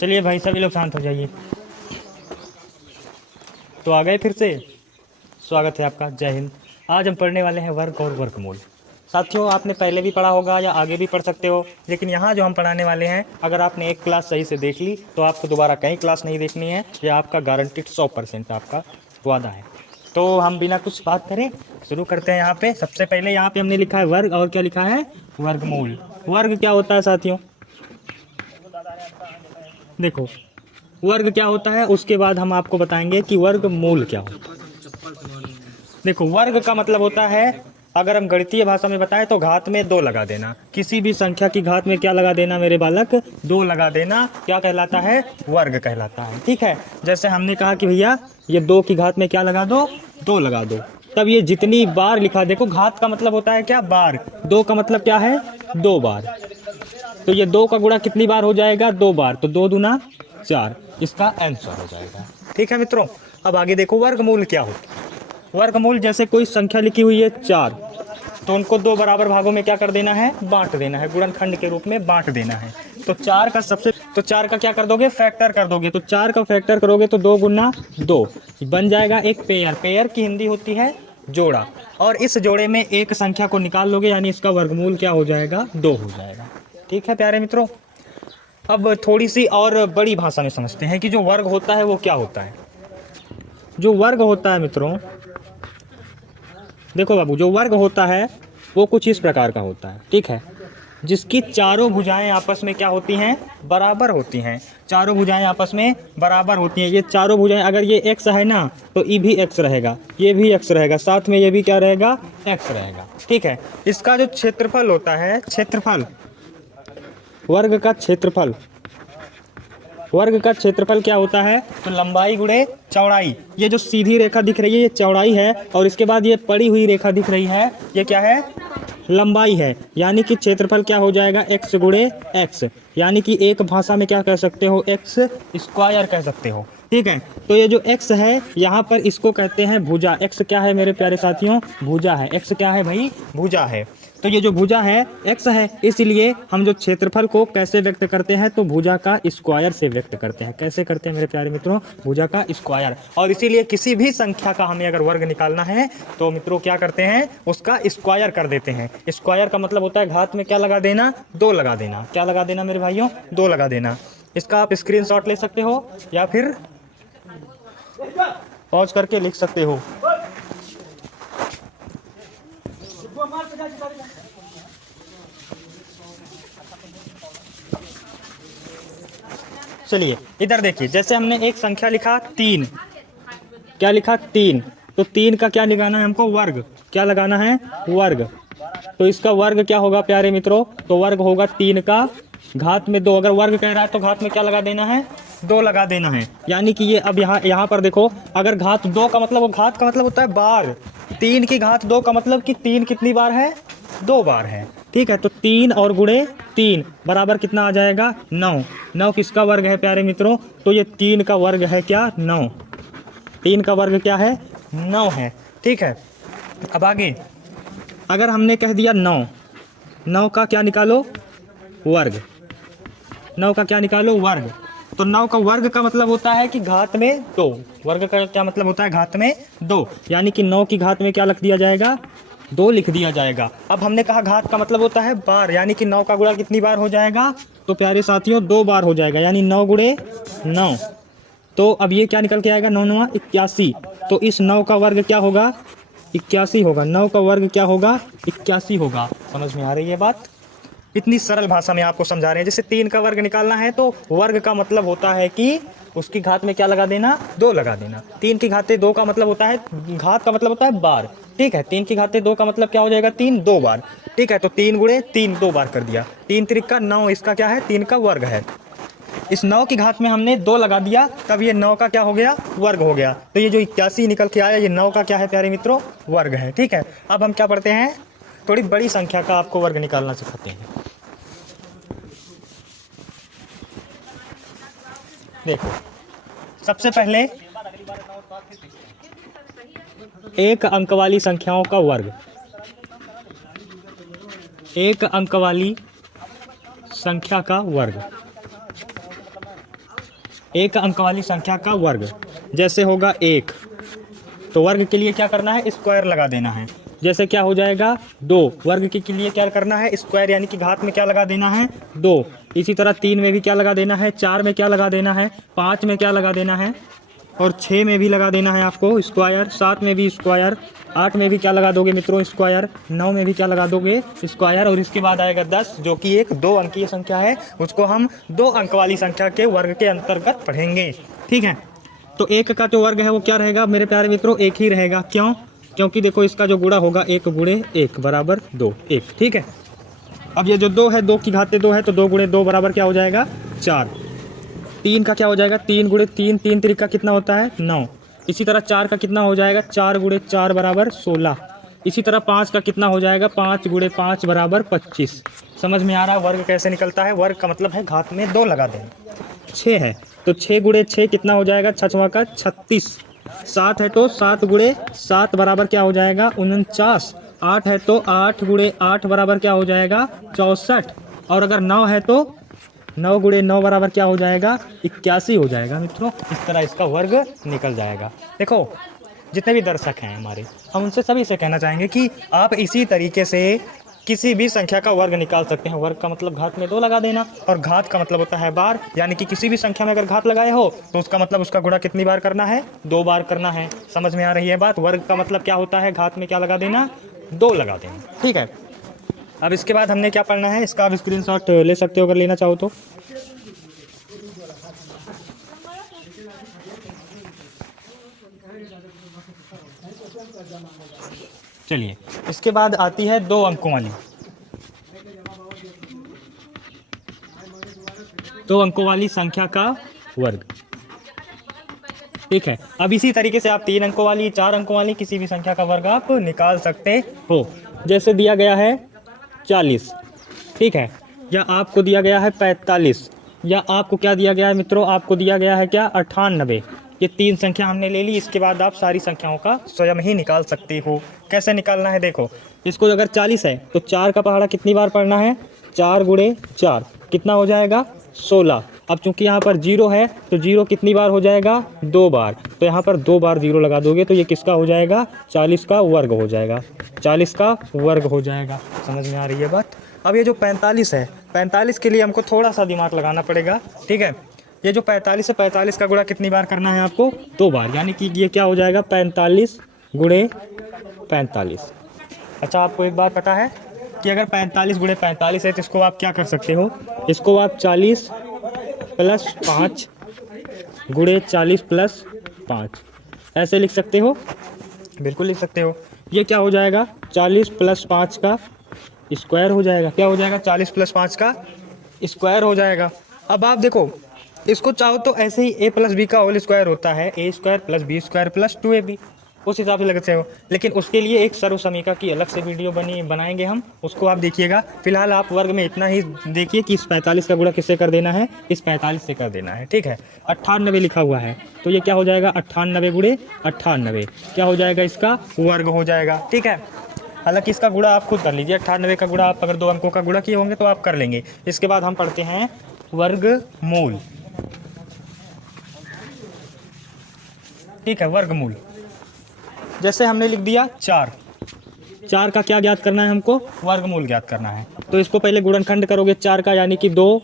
चलिए भाई सभी लोग शांत हो जाइए। तो आ गए फिर से। स्वागत है आपका, जय हिंद। आज हम पढ़ने वाले हैं वर्ग और वर्गमूल। साथियों, आपने पहले भी पढ़ा होगा या आगे भी पढ़ सकते हो, लेकिन यहाँ जो हम पढ़ाने वाले हैं, अगर आपने एक क्लास सही से देख ली तो आपको दोबारा कहीं क्लास नहीं देखनी है। यह आपका गारंटीड 100% आपका वादा है। तो हम बिना कुछ बात करें शुरू करते हैं। यहाँ पे सबसे पहले यहाँ पे हमने लिखा है वर्ग, और क्या लिखा है? वर्गमूल। वर्ग क्या होता है साथियों? देखो, वर्ग क्या होता है उसके बाद हम आपको बताएंगे कि वर्गमूल क्या होता है। देखो, वर्ग का मतलब होता है, अगर हम गणितीय भाषा में बताएं तो घात में 2 लगा देना। किसी भी संख्या की घात में क्या लगा देना मेरे बालक? 2 लगा देना। क्या कहलाता है? वर्ग कहलाता है। ठीक है, जैसे हमने कहा कि भैया ये 2 की घात में क्या लगा दो? 2 लगा दो। तब ये जितनी बार लिखा, देखो घात का मतलब होता है क्या? बार। 2 का मतलब क्या है? 2 बार। तो ये 2 का गुणा कितनी बार हो जाएगा? 2 बार। तो 2 दूना 4, इसका आंसर हो जाएगा। ठीक है मित्रों, अब आगे देखो वर्गमूल क्या होता है। वर्गमूल, जैसे कोई संख्या लिखी हुई है 4, तो उनको 2 बराबर भागों में क्या कर देना है? बांट देना है। गुणनखंड के रूप में बांट देना है। तो 4 का क्या कर दोगे? फैक्टर कर दोगे। तो 4 का फैक्टर करोगे तो 2 गुना 2 बन जाएगा एक पेयर। पेयर की हिंदी होती है जोड़ा। और इस जोड़े में एक संख्या को निकाल लोगे, यानी इसका वर्गमूल क्या हो जाएगा? 2 हो जाएगा। ठीक है प्यारे मित्रों, अब थोड़ी सी और बड़ी भाषा में समझते हैं कि जो वर्ग होता है वो क्या होता है। जो वर्ग होता है मित्रों, देखो बाबू, जो वर्ग होता है वो कुछ इस प्रकार का होता है। ठीक है, जिसकी चारों भुजाएं आपस में क्या होती हैं? बराबर होती हैं। चारों भुजाएं आपस में बराबर होती हैं। ये चारों भुजाएं, अगर ये x है ना तो ये भी x रहेगा, ये भी x रहेगा, साथ में ये भी क्या रहेगा? x रहेगा। ठीक है, इसका जो क्षेत्रफल होता है, क्षेत्रफल, वर्ग का क्षेत्रफल, वर्ग का क्षेत्रफल क्या होता है? तो लंबाई गुणे चौड़ाई। ये जो सीधी रेखा दिख रही है ये चौड़ाई है, और इसके बाद ये पड़ी हुई रेखा दिख रही है, ये क्या है? लंबाई है। यानी कि क्षेत्रफल क्या हो जाएगा? x गुणे x। यानी कि एक भाषा में क्या कह सकते हो? x स्क्वायर कह सकते हो। ठीक है, तो ये जो x है यहाँ पर इसको कहते हैं भुजा। x क्या है मेरे प्यारे साथियों? भुजा है। x क्या है भाई? भुजा है। तो ये जो भुजा है x है, इसलिए हम जो क्षेत्रफल को कैसे व्यक्त करते हैं? तो भुजा का स्क्वायर से व्यक्त करते हैं। कैसे करते हैं मेरे प्यारे मित्रों? भुजा का स्क्वायर। और इसीलिए किसी भी संख्या का हमें अगर वर्ग निकालना है तो मित्रों क्या करते हैं? उसका स्क्वायर कर देते हैं। स्क्वायर का मतलब होता है घात में क्या लगा देना? 2 लगा देना। क्या लगा देना मेरे भाइयों? 2 लगा देना। इसका आप स्क्रीनशॉट ले सकते हो या फिर पॉज करके लिख सकते हो। चलिए इधर देखिए, जैसे हमने एक संख्या लिखा 3, क्या लिखा? 3। तो 3 का क्या लगाना है हमको? वर्ग। क्या लगाना है? वर्ग। तो इसका वर्ग क्या होगा प्यारे मित्रों? तो वर्ग होगा 3 का घात में 2। अगर वर्ग कह रहा है तो घात में क्या लगा देना है? 2 लगा देना है। यानी कि ये अब यहाँ पर देखो, अगर घात 2 का मतलब, वो घात का मतलब होता है बार। 3 की घात 2 का मतलब कि 3 कितनी बार है? 2 बार है। ठीक है, तो 3 और गुणे 3 बराबर कितना आ जाएगा? 9। 9 किसका वर्ग है प्यारे मित्रों? तो ये 3 का वर्ग है क्या? 9। 3 का वर्ग क्या है? 9 है। ठीक है, अब आगे अगर हमने कह दिया 9, 9 का क्या निकालो? वर्ग। 9 का क्या निकालो? वर्ग। तो 9 का वर्ग का मतलब होता है कि घात में 2। वर्ग का क्या मतलब होता है? घात में 2। यानी कि 9 की घात में क्या लिख दिया जाएगा? 2 लिख दिया जाएगा। अब हमने कहा घात का मतलब होता है बार, यानी कि 9 का गुणा कितनी बार हो जाएगा? तो प्यारे साथियों 2 बार हो जाएगा, यानी 9 गुणे 9। तो अब ये क्या निकल के आएगा? 9 9 81। तो इस 9 का वर्ग क्या होगा? 81 होगा। 9 का वर्ग क्या होगा? 81 होगा। समझ में आ रही है बात? इतनी सरल भाषा में आपको समझा रहे हैं। जैसे 3 का वर्ग निकालना है तो वर्ग का मतलब होता है कि उसकी घात में क्या लगा देना? 2 लगा देना। 3 की घाते 2 का मतलब होता है, घात का मतलब होता है बार। ठीक है, 3 की घाते 2 का मतलब क्या हो जाएगा? 3, 2 बार। ठीक है, तो 3 गुणे 3 2 बार कर दिया। 3 त्रिक का 9, इसका क्या है? 3 का वर्ग है। इस 9 की घात में हमने 2 लगा दिया, तब ये 9 का क्या हो गया? वर्ग हो गया। तो ये जो 81 निकल के आया, ये 9 का क्या है प्यारे मित्रों? वर्ग है। ठीक है, अब हम क्या पढ़ते हैं? थोड़ी बड़ी संख्या का आपको वर्ग निकालना सिखाते हैं। देखो, सबसे पहले एक अंक वाली संख्याओं का वर्ग। एक अंक वाली संख्या का वर्ग। एक अंक वाली संख्या का वर्ग। जैसे होगा 1, तो वर्ग के लिए क्या करना है, स्क्वायर लगा देना है। जैसे क्या हो जाएगा 2, वर्ग के लिए क्या करना है, स्क्वायर यानी कि घात में क्या लगा देना है 2। इसी तरह 3 में भी क्या लगा देना है, 4 में क्या लगा देना है, 5 में क्या लगा देना है, और 6 में भी लगा देना है आपको स्क्वायर, 7 में भी स्क्वायर, 8 में भी क्या लगा दोगे मित्रों स्क्वायर, 9 में भी क्या लगा दोगे स्क्वायर, और इसके बाद आएगा 10 जो कि एक 2 अंकीय संख्या है, उसको हम 2 अंक वाली संख्या के वर्ग के अंतर्गत पढ़ेंगे। ठीक है, तो 1 का जो वर्ग है वो क्या रहेगा मेरे प्यारे मित्रों, 1 ही रहेगा। क्यों? क्योंकि देखो इसका जो गुणा होगा 1 गुणे 1 बराबर 2, 1। ठीक है, अब ये जो 2 है, 2 की घात 2 है, तो 2 गुणे 2 बराबर क्या हो जाएगा 4। 3 का क्या हो जाएगा, 3 गुणे 3, 3 त्रिक का कितना होता है 9। इसी तरह 4 का कितना हो जाएगा, 4 गुणे 4 बराबर 16। इसी तरह 5 का कितना हो जाएगा, 5 गुणे 5 बराबर 25। समझ में आ रहा है वर्ग कैसे निकलता है? वर्ग का मतलब है घात में 2 लगा दें। 6 है तो 6 गुणे 6 कितना हो जाएगा, 6 का 36। 7 है तो 7 गुणे 7 बराबर क्या हो जाएगा 49। 8 है तो 8 गुणे 8 बराबर क्या हो जाएगा 64। और अगर 9 है तो 9 गुणे 9 बराबर क्या हो जाएगा 81 हो जाएगा मित्रों। इस तरह इसका वर्ग निकल जाएगा। देखो जितने भी दर्शक हैं हमारे, हम उनसे सभी से कहना चाहेंगे कि आप इसी तरीके से किसी भी संख्या का वर्ग निकाल सकते हैं। वर्ग का मतलब घात में 2 लगा देना, और घात का मतलब होता है बार, यानी कि किसी भी संख्या में अगर घात लगाए हो तो उसका मतलब उसका गुणा कितनी बार करना है, 2 बार करना है। समझ में आ रही है बात? वर्ग का मतलब क्या होता है, घात में क्या लगा देना, 2 लगा देना। ठीक है, अब इसके बाद हमने क्या पढ़ना है, इसका आप स्क्रीनशॉट ले सकते हो अगर लेना चाहो तो। चलिए, इसके बाद आती है 2 अंकों वाली, 2 अंकों वाली संख्या का वर्ग। ठीक है, अब इसी तरीके से आप 3 अंकों वाली, 4 अंकों वाली किसी भी संख्या का वर्ग आप निकाल सकते हो। जैसे दिया गया है 40, ठीक है, या आपको दिया गया है 45, या आपको क्या दिया गया है मित्रों, आपको दिया गया है क्या 98। ये 3 संख्या हमने ले ली। इसके बाद आप सारी संख्याओं का स्वयं ही निकाल सकते हो। कैसे निकालना है, देखो इसको अगर 40 है तो 4 का पहाड़ा कितनी बार पढ़ना है, 4 गुणे 4 कितना हो जाएगा 16। अब चूंकि यहाँ पर 0 है तो 0 कितनी बार हो जाएगा 2 बार, तो यहाँ पर 2 बार 0 लगा दोगे तो ये किसका हो जाएगा 40 का वर्ग हो जाएगा, 40 का वर्ग हो जाएगा। समझ में आ रही है बात? अब ये जो 45 है, 45 के लिए हमको थोड़ा सा दिमाग लगाना पड़ेगा। ठीक है, ये जो 45 है, 45 का गुणा कितनी बार करना है आपको 2 बार, यानी कि ये क्या हो जाएगा 45 गुणे 45। अच्छा, आपको एक बात पता है कि अगर 45 गुणे 45 है तो इसको आप क्या कर सकते हो, इसको आप 40 प्लस 5 गुणे 40 प्लस 5 ऐसे लिख सकते हो। बिल्कुल लिख सकते हो। ये क्या हो जाएगा 40 प्लस 5 का स्क्वायर हो जाएगा। क्या हो जाएगा 40 प्लस 5 का स्क्वायर हो जाएगा। अब आप देखो इसको चाहो तो ऐसे ही a प्लस बी का होल स्क्वायर होता है, a square plus B square plus 2ab, उस हिसाब से लगते हो। लेकिन उसके लिए एक सर्व समीकरण की अलग से वीडियो बनाएंगे हम, उसको आप देखिएगा। फिलहाल आप वर्ग में इतना ही देखिए कि इस 45 का गुणा किससे कर देना है, इस 45 से कर देना है। ठीक है, 98 लिखा हुआ है तो ये क्या हो जाएगा 98 गुणे 98 क्या हो जाएगा, इसका वर्ग हो जाएगा। ठीक है, हालांकि इसका गुणा आप खुद कर लीजिए। 98 का गुणा आप अगर 2 अंकों का गुणा किए होंगे तो आप कर लेंगे। इसके बाद हम पढ़ते हैं वर्गमूल। ठीक है, वर्गमूल जैसे हमने लिख दिया 4 का क्या ज्ञात करना है हमको, वर्गमूल ज्ञात करना है। तो इसको पहले गुणनखंड करोगे 4 का, यानी कि 2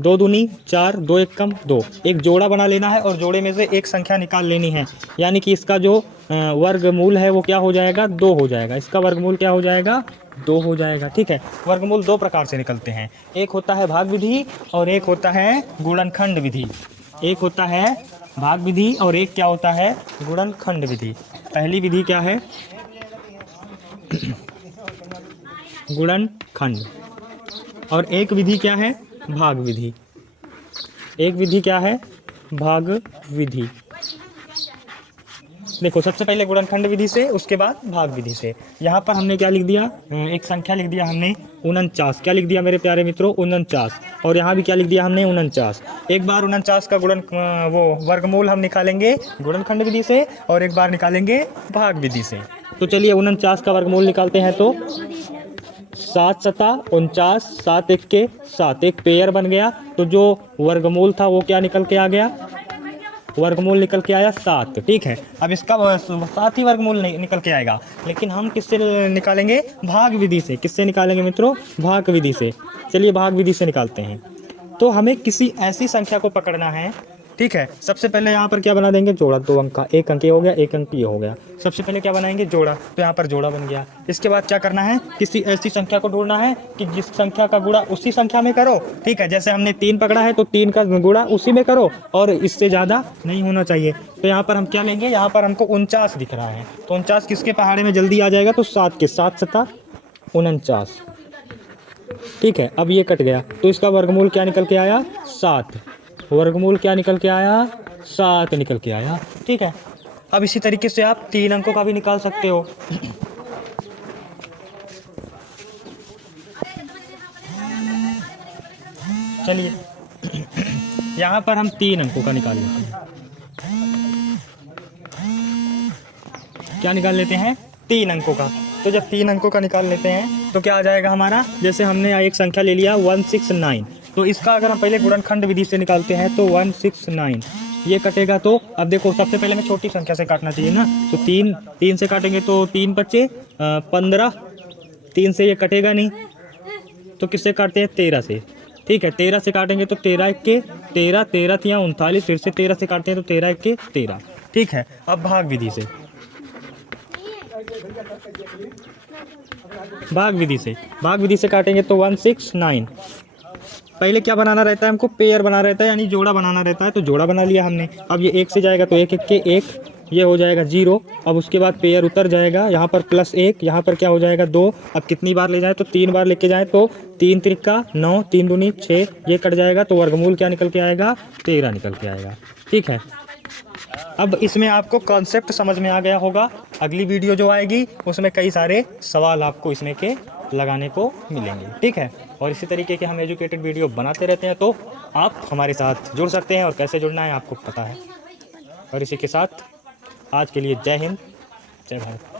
दूनी 4, 2 एक कम 2, एक जोड़ा बना लेना है और जोड़े में से एक संख्या निकाल लेनी है, यानी कि इसका जो वर्गमूल है वो क्या हो जाएगा 2 हो जाएगा। इसका वर्गमूल क्या हो जाएगा 2 हो जाएगा। ठीक है, वर्गमूल 2 प्रकार से निकलते हैं, एक होता है भाग विधि और एक होता है गुणनखंड विधि। एक होता है भाग विधि और एक क्या होता है गुणनखंड विधि। पहली विधि क्या है गुणनखंड, और एक विधि क्या है भाग विधि। एक विधि क्या है भाग विधि। देखो सबसे पहले गुणनखंड विधि से, उसके बाद भाग विधि से। यहाँ पर हमने क्या लिख दिया, एक संख्या लिख दिया हमने 49। क्या लिख दिया मेरे प्यारे मित्रों 49, और यहाँ भी क्या लिख दिया हमने 49। एक बार 49 का वो वर्गमूल हम निकालेंगे गुणनखंड विधि से और एक बार निकालेंगे भाग विधि से। तो चलिए 49 का वर्गमूल निकालते हैं। तो 7 सता 49, 7 एक के 7, एक पेयर बन गया। तो जो वर्गमूल था वो क्या निकल के आ गया, वर्गमूल निकल के आया 7। ठीक है, अब इसका 7 ही वर्गमूल निकल के आएगा, लेकिन हम किससे निकालेंगे, भाग विधि से। किससे निकालेंगे मित्रों, भाग विधि से। चलिए भाग विधि से निकालते हैं। तो हमें किसी ऐसी संख्या को पकड़ना है। ठीक है, सबसे पहले यहाँ पर क्या बना देंगे, जोड़ा। 2 अंक का, 1 अंक ये हो गया, 1 अंक ये हो गया। सबसे पहले क्या बनाएंगे, जोड़ा। तो यहाँ पर जोड़ा बन गया। इसके बाद क्या करना है, किसी ऐसी संख्या को ढूंढना है कि जिस संख्या का गुणा उसी संख्या में करो। ठीक है, जैसे हमने 3 पकड़ा है तो 3 का गुणा उसी में करो और इससे ज़्यादा नहीं होना चाहिए। तो यहाँ पर हम क्या लेंगे, यहाँ पर हमको 49 दिख रहा है, तो 49 किसके पहाड़े में जल्दी आ जाएगा, तो 7 के, 7 सता 49। ठीक है, अब ये कट गया तो इसका वर्गमूल क्या निकल के आया, 7। वर्गमूल क्या निकल के आया, 7 निकल के आया। ठीक है, अब इसी तरीके से आप 3 अंकों का भी निकाल सकते हो। चलिए यहाँ पर हम 3 अंकों का निकाल लेते हैं। क्या निकाल लेते हैं, 3 अंकों का। तो जब 3 अंकों का निकाल लेते हैं तो क्या आ जाएगा हमारा, जैसे हमने एक संख्या ले लिया 169, तो इसका अगर हम पहले गुणनखंड विधि से निकालते हैं तो 169 ये कटेगा। तो अब देखो, सबसे पहले हमें छोटी संख्या से काटना चाहिए ना, तो 3 से काटेंगे तो 3 बच्चे 15, 3 से ये कटेगा नहीं, तो किससे काटते हैं, 13 से। ठीक है, 13 से काटेंगे तो 13 एक के 13, 13 तिया 39, फिर से 13 से काटते हैं तो 13 एक के 13। ठीक है, अब भाग विधि से, भाग विधि से काटेंगे तो 169। पहले क्या बनाना रहता है हमको, पेयर बनाना रहता है, यानी जोड़ा बनाना रहता है। तो जोड़ा बना लिया हमने। अब ये 1 से जाएगा तो 1 एक के 1, ये हो जाएगा 0। अब उसके बाद पेयर उतर जाएगा, यहाँ पर +1, यहाँ पर क्या हो जाएगा 2। अब कितनी बार ले जाएं, तो 3 बार लेके जाएं तो 3 त्रिका 9, 3 दूनी 6, ये कट जाएगा। तो वर्गमूल क्या निकल के आएगा, 13 निकल के आएगा। ठीक है, अब इसमें आपको कॉन्सेप्ट समझ में आ गया होगा। अगली वीडियो जो आएगी उसमें कई सारे सवाल आपको इसमें के लगाने को मिलेंगे। ठीक है, और इसी तरीके के हम एजुकेटेड वीडियो बनाते रहते हैं, तो आप हमारे साथ जुड़ सकते हैं और कैसे जुड़ना है आपको पता है। और इसी के साथ आज के लिए जय हिंद, जय भारत।